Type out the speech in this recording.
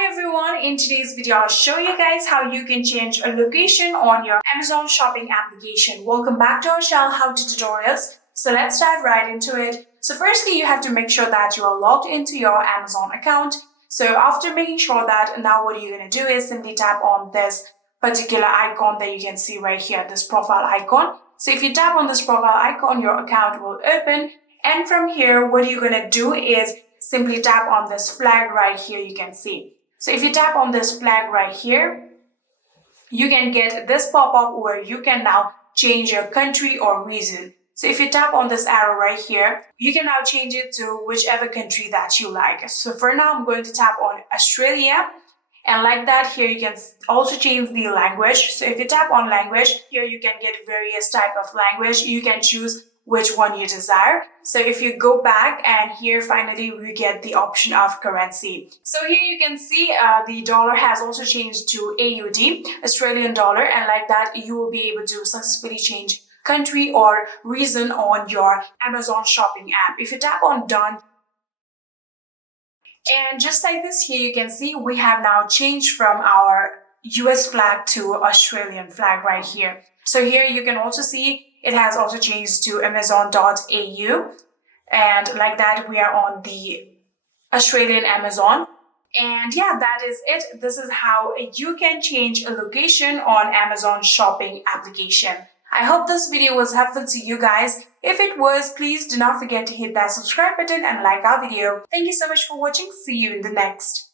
Hi everyone, in today's video I'll show you guys how you can change a location on your Amazon shopping application. Welcome back to our channel How To Tutorials. So let's dive right into it. So firstly, you have to make sure that you are logged into your Amazon account. So after making sure that, now what you're going to do is simply tap on this particular icon that you can see right here, this profile icon. So if you tap on this profile icon, your account will open, and from here what you're going to do is simply tap on this flag right here, you can see. So if you tap on this flag right here, you can get this pop-up where you can now change your country or region. So if you tap on this arrow right here, you can now change it to whichever country that you like. So for now, I'm going to tap on Australia. And like that, here you can also change the language. So if you tap on language, here you can get various type of language. You can choose which one you desire. So if you go back, and here finally we get the option of currency. So here you can see the dollar has also changed to AUD, Australian dollar, and like that you will be able to successfully change country or region on your Amazon shopping app. If you tap on done, and just like this, here you can see we have now changed from our US flag to Australian flag right here. So here you can also see it has also changed to Amazon.au, and like that we are on the Australian Amazon. And yeah, that is it. This is how you can change a location on Amazon shopping application. I hope this video was helpful to you guys. If it was, please do not forget to hit that subscribe button and like our video. Thank you so much for watching. See you in the next.